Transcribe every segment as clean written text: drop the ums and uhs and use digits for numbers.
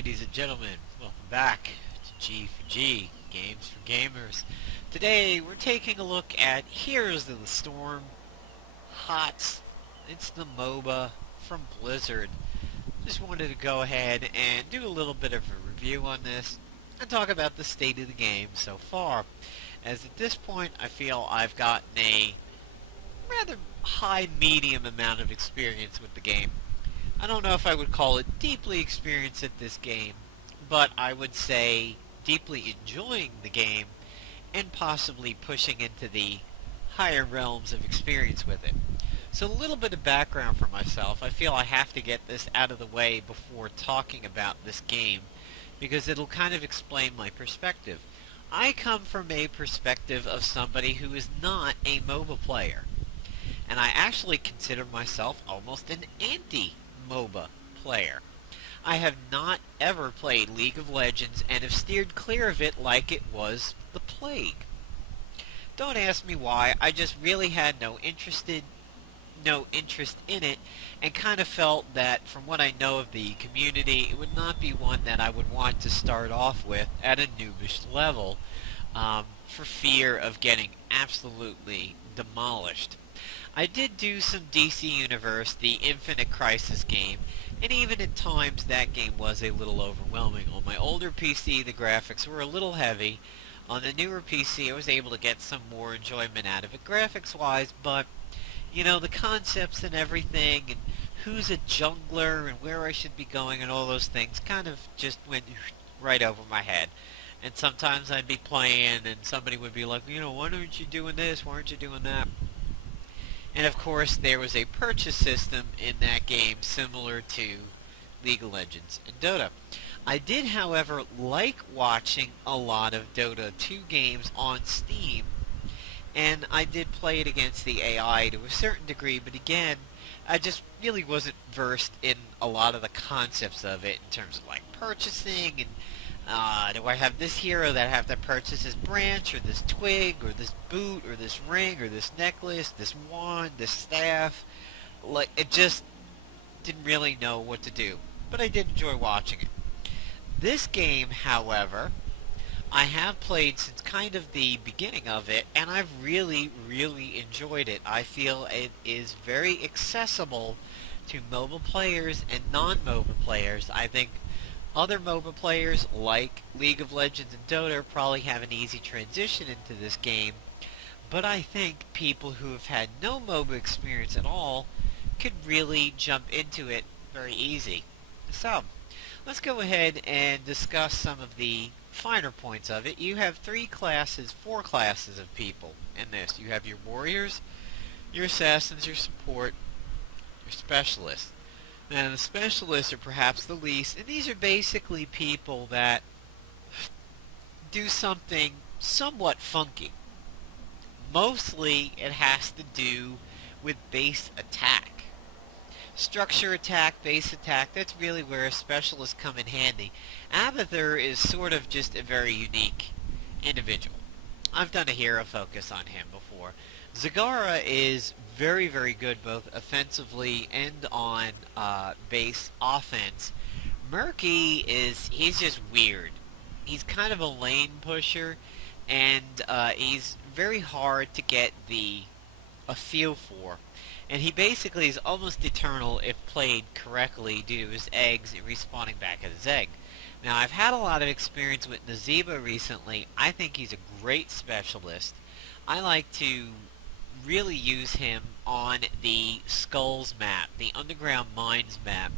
ladies and gentlemen, welcome back to G for G, Games for Gamers. Today we're taking a look at Heroes of the Storm, HOTS. It's the MOBA from Blizzard. Just wanted to go ahead and do a little bit of a review on this and talk about the state of the game so far, as at this point I feel I've gotten a rather high-medium amount of experience with the game. I don't know if I would call it deeply experienced at this game, but I would say deeply enjoying the game and possibly pushing into the higher realms of experience with it. So a little bit of background for myself. I feel I have to get this out of the way before talking about this game because it'll kind of explain my perspective. I come from a perspective of somebody who is not a MOBA player, and I actually consider myself almost an anti-MOBA player. I have not ever played League of Legends and have steered clear of it like it was the plague. Don't ask me why, I just really had no interest in it, and kind of felt that from what I know of the community, it would not be one that I would want to start off with at a noobish level, for fear of getting absolutely demolished. I did do some DC Universe, the Infinite Crisis game, and even at times that game was a little overwhelming. On my older PC, the graphics were a little heavy. On the newer PC, I was able to get some more enjoyment out of it graphics-wise, but, you know, the concepts and everything, and who's a jungler, and where I should be going, and all those things kind of just went right over my head. And sometimes I'd be playing, and somebody would be like, you know, why aren't you doing this, why aren't you doing that? And of course, there was a purchase system in that game similar to League of Legends and Dota. I did, however, like watching a lot of Dota 2 games on Steam, and I did play it against the AI to a certain degree, but again, I just really wasn't versed in a lot of the concepts of it in terms of like purchasing and do I have this hero that I have to purchase this branch, or this twig, or this boot, or this ring, or this necklace, this wand, this staff? Like, it just didn't really know what to do. But I did enjoy watching it. This game, however, I have played since kind of the beginning of it, and I've really, really enjoyed it. I feel it is very accessible to MOBA players and non-MOBA players. I think other MOBA players, like League of Legends and Dota, probably have an easy transition into this game, but I think people who have had no MOBA experience at all could really jump into it very easy. So, let's go ahead and discuss some of the finer points of it. You have four classes of people in this. You have your warriors, your assassins, your support, your specialists. Now, the specialists are perhaps the least, and these are basically people that do something somewhat funky. Mostly, it has to do with base attack. Structure attack, base attack, that's really where a specialist come in handy. Abathur is sort of just a very unique individual. I've done a hero focus on him before. Zagara is very, very good both offensively and on base offense. Murky he's just weird. He's kind of a lane pusher, and he's very hard to get a feel for. And he basically is almost eternal if played correctly due to his eggs and respawning back at his egg. Now, I've had a lot of experience with Nazeeba recently. I think he's a great specialist. I like to really use him on the Skulls map, the Underground Mines map.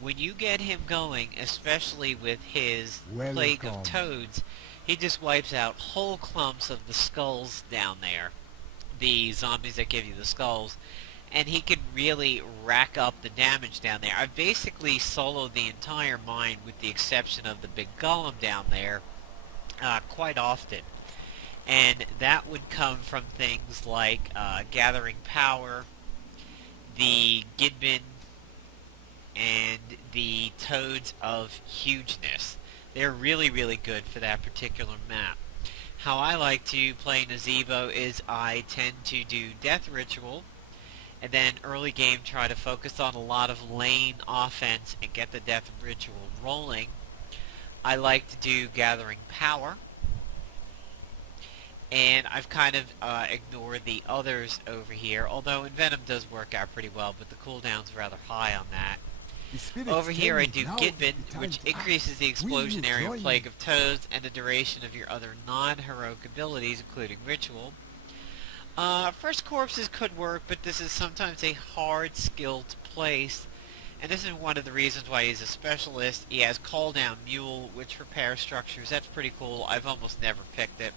When you get him going, especially with his Plague of Toads, he just wipes out whole clumps of the skulls down there, the zombies that give you the skulls, and he can really rack up the damage down there. I've basically soloed the entire mine with the exception of the big golem down there quite often. And that would come from things like Gathering Power, the Gidbin, and the Toads of Hugeness. They're really, really good for that particular map. How I like to play Nazeebo is I tend to do Death Ritual, and then early game try to focus on a lot of lane offense and get the Death Ritual rolling. I like to do Gathering Power. And I've kind of ignored the others over here, although Envenom does work out pretty well, but the cooldown's rather high on that. Over here I do Gitbin, which increases the explosion area of Plague of Toads and the duration of your other non-heroic abilities, including Ritual. First Corpses could work, but this is sometimes a hard skill to place, and this is one of the reasons why he's a specialist. He has Call Down Mule, which repairs structures. That's pretty cool. I've almost never picked it.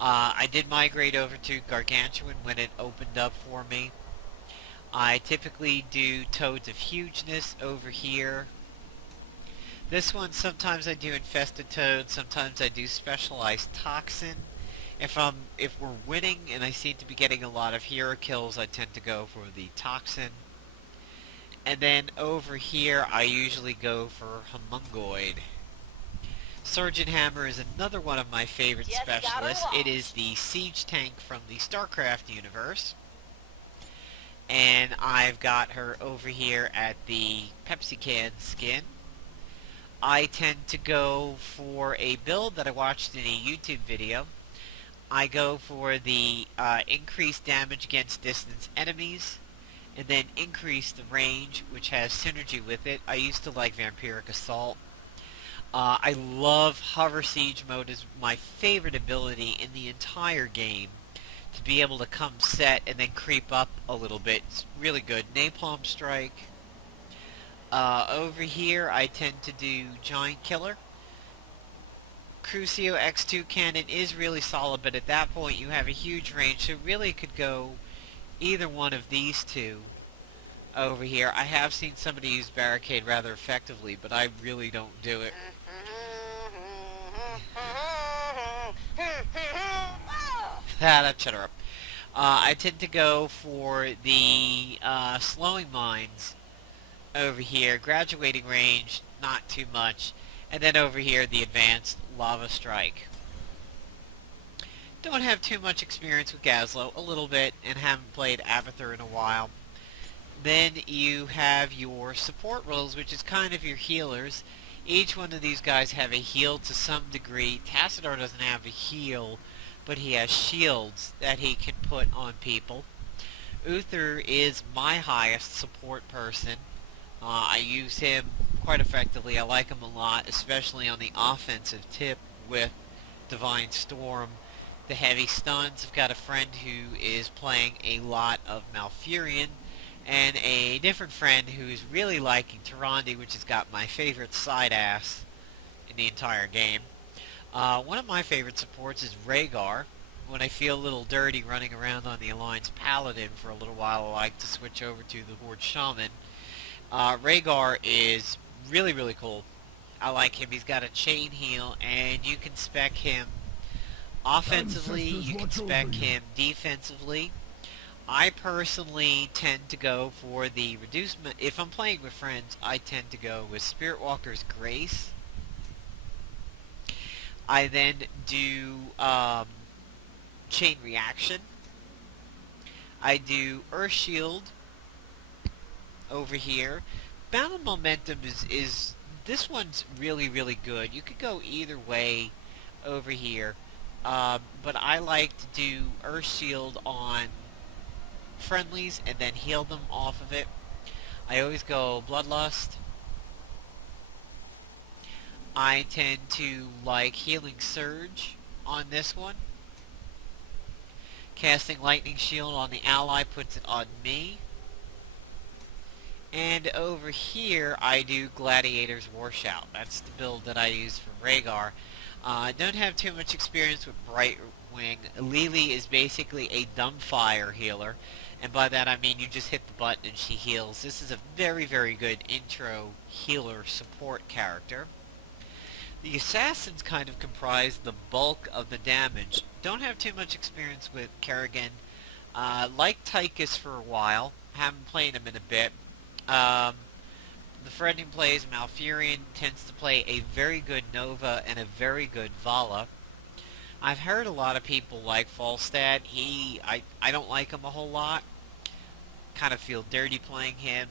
I did migrate over to Gargantuan when it opened up for me. I typically do Toads of Hugeness over here. This one, sometimes I do Infested Toad, sometimes I do Specialized Toxin. If we're winning and I seem to be getting a lot of hero kills, I tend to go for the Toxin. And then over here, I usually go for Homungoid. Sergeant Hammer is another one of my favorite specialists. It is the siege tank from the StarCraft universe. And I've got her over here at the Pepsi can skin. I tend to go for a build that I watched in a YouTube video. I go for the increased damage against distance enemies, and then increase the range, which has synergy with it. I used to like Vampiric Assault. I love Hover Siege mode as my favorite ability in the entire game. To be able to come set and then creep up a little bit. It's really good. Napalm Strike. Over here I tend to do Giant Killer. Crucio X2 cannon is really solid, but at that point you have a huge range, so really could go either one of these two over here. I have seen somebody use Barricade rather effectively, but I really don't do it. Shut her up. I tend to go for the Slowing Mines over here. Graduating range, not too much. And then over here, the Advanced Lava Strike. Don't have too much experience with Gazlo, a little bit, and haven't played Abathur in a while. Then you have your support roles, which is kind of your healers. Each one of these guys have a heal to some degree. Tassadar doesn't have a heal, but he has shields that he can put on people. Uther is my highest support person. I use him quite effectively. I like him a lot, especially on the offensive tip with Divine Storm. The heavy stuns. I've got a friend who is playing a lot of Malfurion, and a different friend who's really liking Tyrande, which has got my favorite side ass in the entire game. One of my favorite supports is Rhaegar. When I feel a little dirty running around on the Alliance Paladin for a little while, I like to switch over to the Horde Shaman. Rhaegar is really, really cool. I like him. He's got a chain heal, and you can spec him offensively, you can spec him defensively. I personally tend to go for the reduced... If I'm playing with friends, I tend to go with Spirit Walker's Grace. I then do Chain Reaction. I do Earth Shield over here. Battle Momentum is this one's really, really good. You could go either way over here. But I like to do Earth Shield on friendlies and then heal them off of it. I always go Bloodlust. I tend to like Healing Surge on this one. Casting Lightning Shield on the ally puts it on me. And over here I do Gladiator's War Shout. That's the build that I use for Rhaegar. I don't have too much experience with Brightwing. Lily is basically a dumbfire healer, and by that I mean you just hit the button and she heals. This is a very, very good intro healer support character. The assassins kind of comprise the bulk of the damage. Don't have too much experience with Kerrigan. Like Tychus for a while. Haven't played him in a bit. The friend who plays Malfurion tends to play a very good Nova and a very good Vala. I've heard a lot of people like Falstad. I don't like him a whole lot. Kind of feel dirty playing him.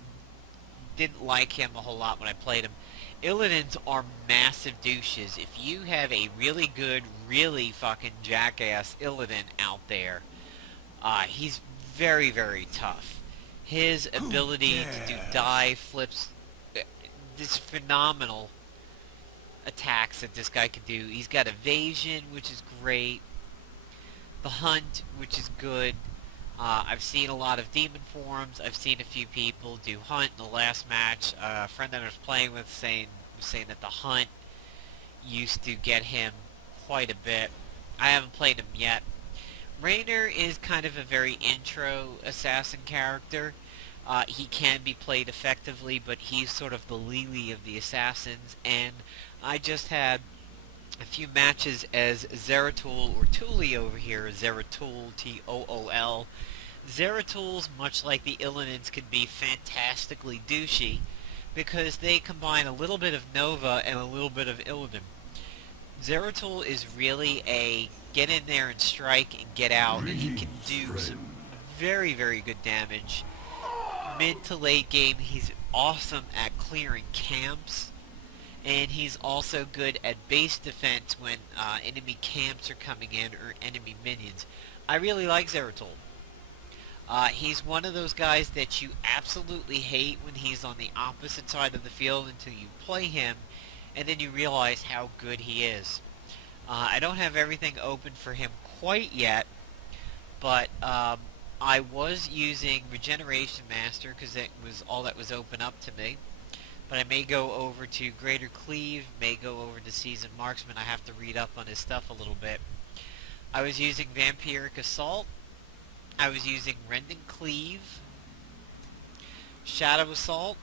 Didn't like him a whole lot when I played him. Illidan's are massive douches. If you have a really good, really fucking jackass Illidan out there, he's very, very tough. His ability to do dive flips, this phenomenal attacks that this guy can do. He's got evasion, which is great. The hunt, which is good. I've seen a lot of demon forms. I've seen a few people do hunt in the last match. A friend that I was playing with was saying that the hunt used to get him quite a bit. I haven't played him yet. Raynor is kind of a very intro assassin character. He can be played effectively, but he's sort of the Lily of the assassins, and I just had a few matches as Zeratul, or Tuli over here, Zeratul, T-O-O-L. Zeratools, much like the Illidans, can be fantastically douchey, because they combine a little bit of Nova and a little bit of Illidan. Zeratul is really a get in there and strike and get out, and he can do some very, very good damage. Mid to late game, he's awesome at clearing camps, and he's also good at base defense when enemy camps are coming in or enemy minions. I really like Zeratul. He's one of those guys that you absolutely hate when he's on the opposite side of the field until you play him, and then you realize how good he is. I don't have everything open for him quite yet, but I was using Regeneration Master because it was all that was open up to me. But I may go over to Greater Cleave, may go over to Seasoned Marksman. I have to read up on his stuff a little bit. I was using Vampiric Assault. I was using Rending Cleave, Shadow Assault,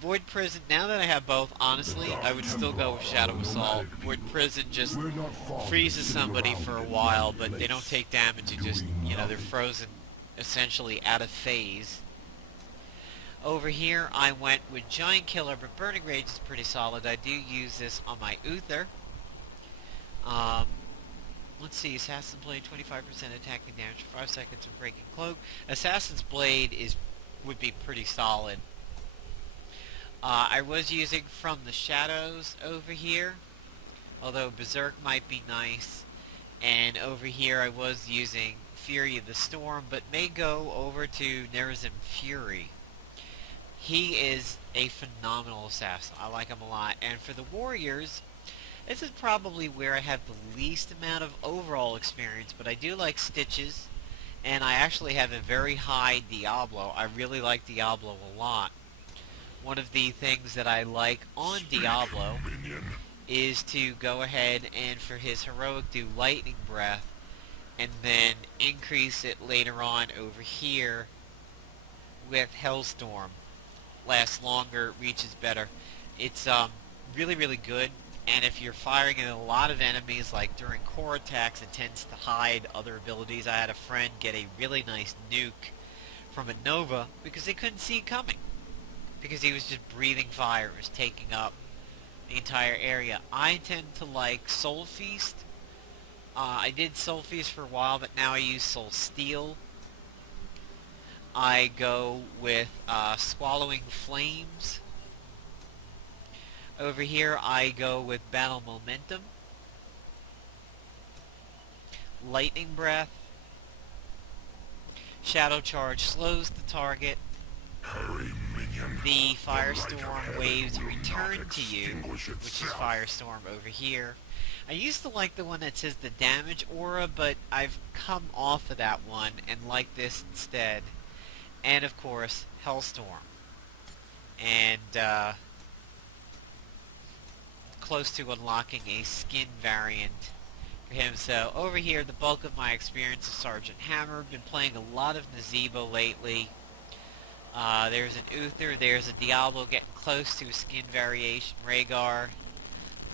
Void Prison. Now that I have both, honestly, I would still go with Shadow Assault. Void Prison just freezes somebody for a while, but they don't take damage. You just, they're frozen essentially out of phase. Over here, I went with Giant Killer, but Burning Rage is pretty solid. I do use this on my Uther. Let's see, Assassin's Blade, 25% attacking damage for 5 seconds of Breaking Cloak. Assassin's Blade would be pretty solid. I was using From the Shadows over here, although Berserk might be nice. And over here I was using Fury of the Storm, but may go over to Nerazim Fury. He is a phenomenal assassin. I like him a lot. And for the warriors, this is probably where I have the least amount of overall experience, but I do like Stitches, and I actually have a very high Diablo. I really like Diablo a lot. One of the things that I like on Diablo is to go ahead and for his heroic do Lightning Breath, and then increase it later on over here with Hellstorm. Lasts longer, reaches better. It's really, really good. And if you're firing at a lot of enemies, like during core attacks, it tends to hide other abilities. I had a friend get a really nice nuke from a Nova because they couldn't see it coming. Because he was just breathing fire. It was taking up the entire area. I tend to like Soul Feast. I did Soul Feast for a while, but now I use Soul Steel. I go with Swallowing Flames. Over here I go with Battle Momentum. Lightning Breath. Shadow Charge slows the target. The Firestorm waves return to you, which is Firestorm over here. I used to like the one that says the damage aura, but I've come off of that one and like this instead. And of course, Hellstorm. And close to unlocking a skin variant for him. So over here, the bulk of my experience is Sergeant Hammer. Been playing a lot of Nazebo lately. There's an Uther, there's a Diablo getting close to a skin variation, Rhaegar,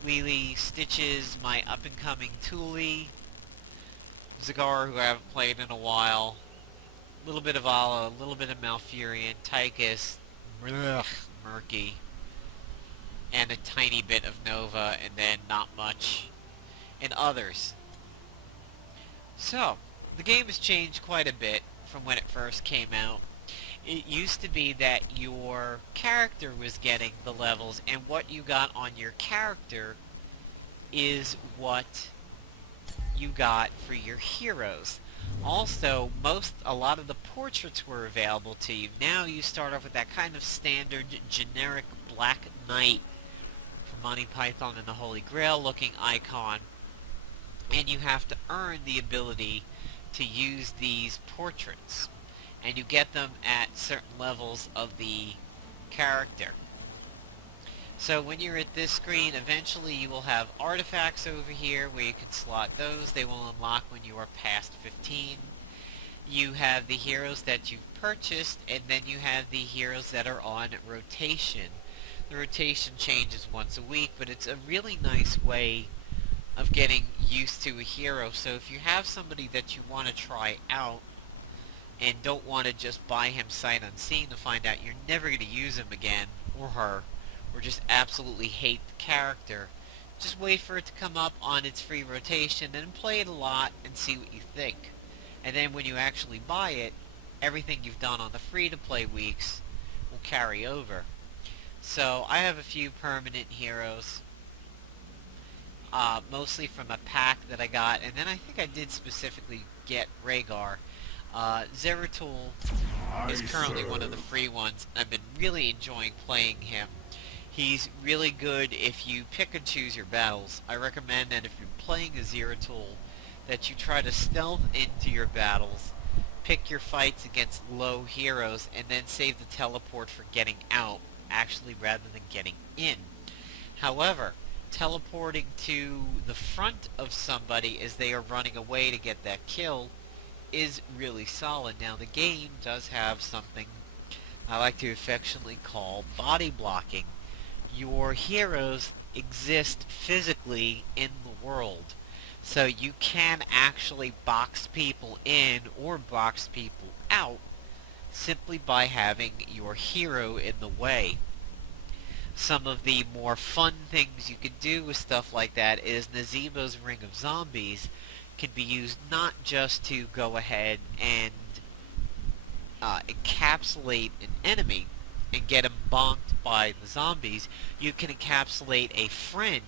Lily, Stitches, my up-and-coming Tuli, Zagar, who I haven't played in a while, a little bit of Ala, a little bit of Malfurion, Tychus, Murky, and a tiny bit of Nova, and then not much in others. So, the game has changed quite a bit from when it first came out. It used to be that your character was getting the levels, and what you got on your character is what you got for your heroes. Also, a lot of the portraits were available to you. Now you start off with that kind of standard generic Black Knight from Monty Python and the Holy Grail looking icon, and you have to earn the ability to use these portraits, and you get them at certain levels of the character. So when you're at this screen, eventually you will have artifacts over here where you can slot those. They will unlock when you are past 15. You have the heroes that you've purchased, and then you have the heroes that are on rotation. The rotation changes once a week, but it's a really nice way of getting used to a hero. So if you have somebody that you want to try out and don't want to just buy him sight unseen to find out you're never going to use him again, or her, or just absolutely hate the character, just wait for it to come up on its free rotation and play it a lot and see what you think. And then when you actually buy it, everything you've done on the free-to-play weeks will carry over. So I have a few permanent heroes, mostly from a pack that I got, and then I think I did specifically get Rhaegar. Zeratul is currently one of the free ones. I've been really enjoying playing him. He's really good if you pick and choose your battles. I recommend that if you're playing a Zeratul, that you try to stealth into your battles, pick your fights against low heroes, and then save the teleport for getting out, actually, rather than getting in. However, teleporting to the front of somebody as they are running away to get that kill is really solid. Now, the game does have something I like to affectionately call body blocking. Your heroes exist physically in the world, so you can actually box people in or box people out simply by having your hero in the way. Some of the more fun things you could do with stuff like that is Nazebo's Ring of Zombies can be used not just to go ahead and encapsulate an enemy and get him bonked by the zombies. You can encapsulate a friend,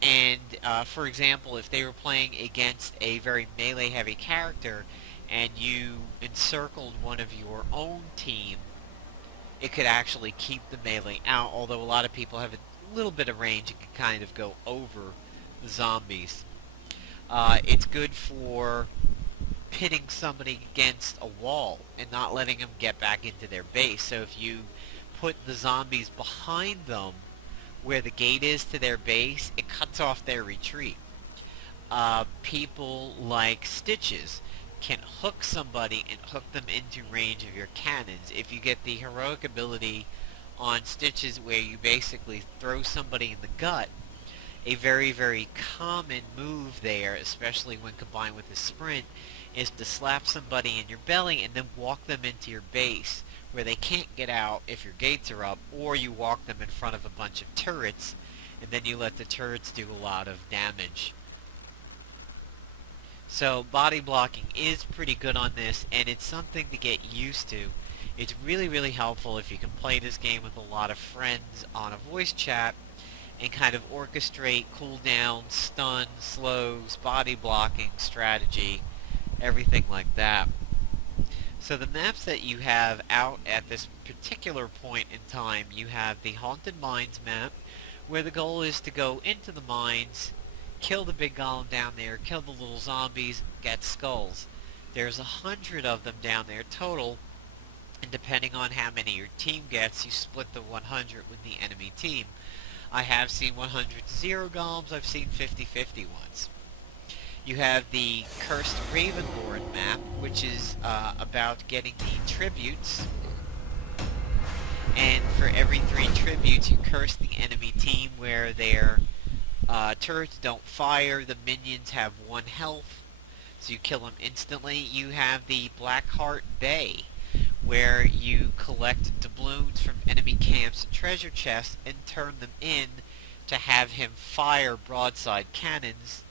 and for example, if they were playing against a very melee-heavy character and you encircled one of your own team, it could actually keep the melee out, although a lot of people have a little bit of range. It can kind of go over the zombies. It's good for pitting somebody against a wall and not letting them get back into their base. So if you put the zombies behind them where the gate is to their base, it cuts off their retreat. People like Stitches can hook somebody and hook them into range of your cannons. If you get the heroic ability on Stitches where you basically throw somebody in the gut, a very, very common move there, especially when combined with a sprint, is to slap somebody in your belly and then walk them into your base where they can't get out if your gates are up, or you walk them in front of a bunch of turrets and then you let the turrets do a lot of damage. So body blocking is pretty good on this, and it's something to get used to. It's really, really helpful if you can play this game with a lot of friends on a voice chat and kind of orchestrate cooldowns, stun, slows, body blocking, strategy, everything like that. So the maps that you have out at this particular point in time, you have the Haunted Mines map, where the goal is to go into the mines, kill the big golem down there, kill the little zombies, get skulls. There's 100 of them down there total, and depending on how many your team gets, you split the 100 with the enemy team. I have seen 100 to 0 golems, I've seen 50-50 ones. You have the Cursed Ravenlord map, which is about getting the tributes. And for every 3 tributes, you curse the enemy team where their turrets don't fire, the minions have 1 health, so you kill them instantly. You have the Blackheart Bay, where you collect doubloons from enemy camps and treasure chests and turn them in to have him fire broadside cannons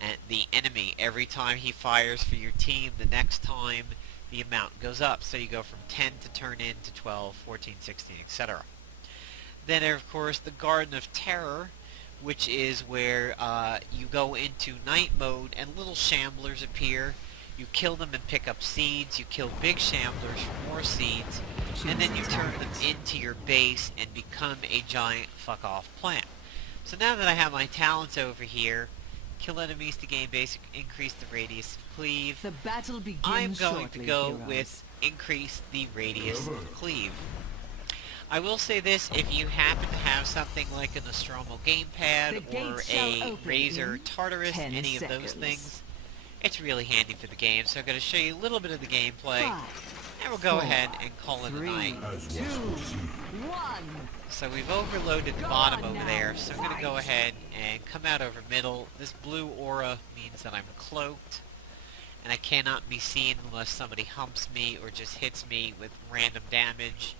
at the enemy. Every time he fires for your team, the next time the amount goes up. So you go from 10 to turn into 12, 14, 16, etc. Then, of course, the Garden of Terror, which is where you go into night mode and little shamblers appear. You kill them and pick up seeds. You kill big shamblers for more seeds. And then you turn them into your base and become a giant fuck-off plant. So now that I have my talents over here, kill enemies to gain basic, increase the radius of cleave. The battle begins I'm going shortly, to go heroes. with increase the radius of cleave. I will say this, if you happen to have something like a Nostromo gamepad or a Razer Tartarus, any of those things, it's really handy for the game. So I'm going to show you a little bit of the gameplay, and we'll go ahead and call it a night. 2, 1. So we've overloaded the bottom over there, so I'm going to go ahead and come out over middle. This blue aura means that I'm cloaked, and I cannot be seen unless somebody humps me or just hits me with random damage.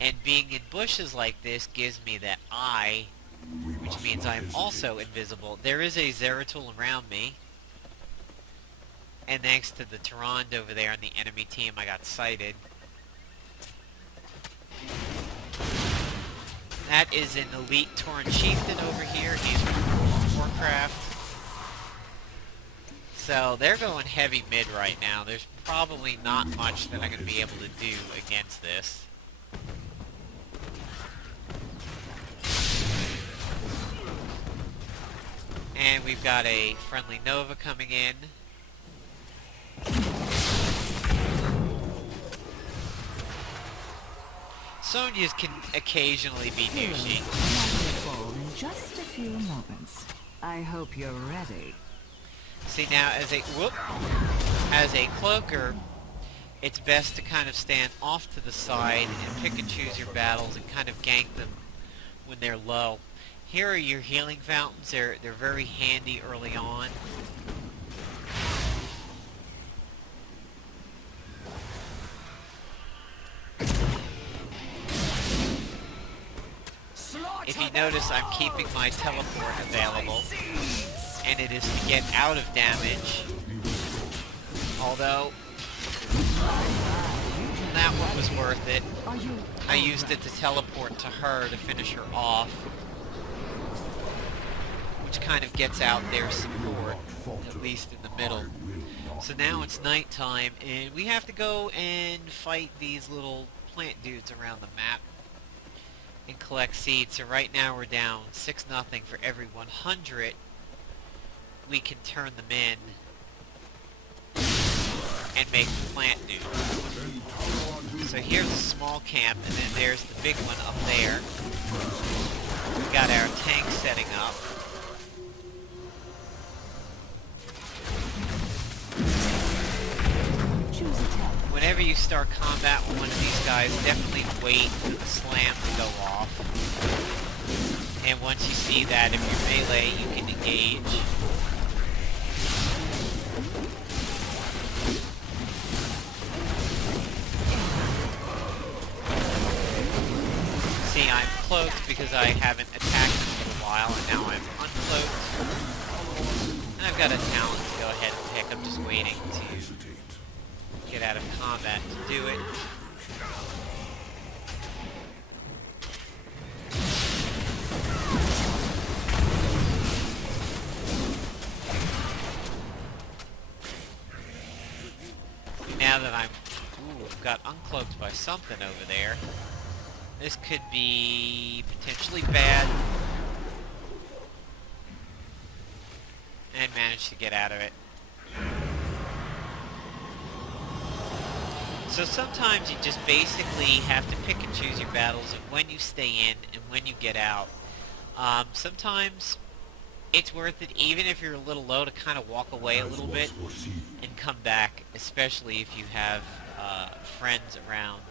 And being in bushes like this gives me that eye, which means I'm also invisible. There is a Zeratul around me, and thanks to the Tyrande over there on the enemy team, I got sighted. That is an elite Tauren chieftain over here. He's from Warcraft. So they're going heavy mid right now. There's probably not much that I'm going to be able to do against this. And we've got a friendly Nova coming in. Sonya's can occasionally be douchey. In just a few moments. I hope you're ready. See now, as a cloaker, it's best to kind of stand off to the side and pick and choose your battles and kind of gank them when they're low. Here are your healing fountains. They're very handy early on. If you notice, I'm keeping my teleport available, and it is to get out of damage. Although, that one was worth it. I used it to teleport to her to finish her off, which kind of gets out their support, at least in the middle. So now it's nighttime, and we have to go and fight these little plant dudes around the map and collect seeds. So right now we're down 6-0. For every 100 we can turn them in and make the plant dudes. So here's a small camp, and then there's the big one up there. We got our tank setting up. Whenever you start combat with one of these guys, definitely wait for the slam to go off. And once you see that, if you're melee, you can engage. See, I'm cloaked because I haven't attacked in a little while, and now I'm uncloaked. And I've got a talent to go ahead and pick. I'm just waiting to get out of combat to do it. Now that I've got uncloaked by something over there, this could be potentially bad. And managed to get out of it. So sometimes you just basically have to pick and choose your battles of when you stay in and when you get out. Sometimes it's worth it, even if you're a little low, to kind of walk away a little bit and come back, especially if you have friends around.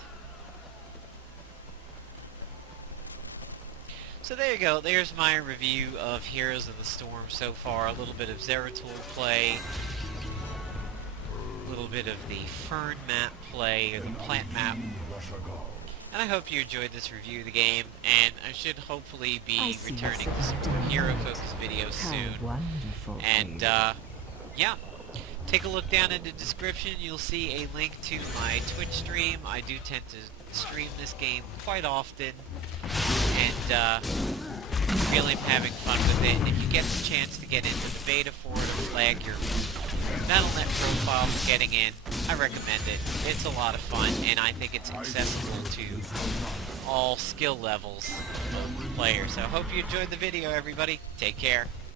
So there you go, there's my review of Heroes of the Storm so far. A little bit of Zeratul play, a little bit of the Fern map play, or the plant map. And I hope you enjoyed this review of the game, and I should hopefully be returning to some hero-focused videos soon. And, yeah. Take a look down in the description. You'll see a link to my Twitch stream. I do tend to stream this game quite often, and really am having fun with it. If you get the chance to get into the beta for it or flag your Battle.net profile for getting in, I recommend it. It's a lot of fun, and I think it's accessible to all skill levels of the player. So I hope you enjoyed the video, everybody. Take care.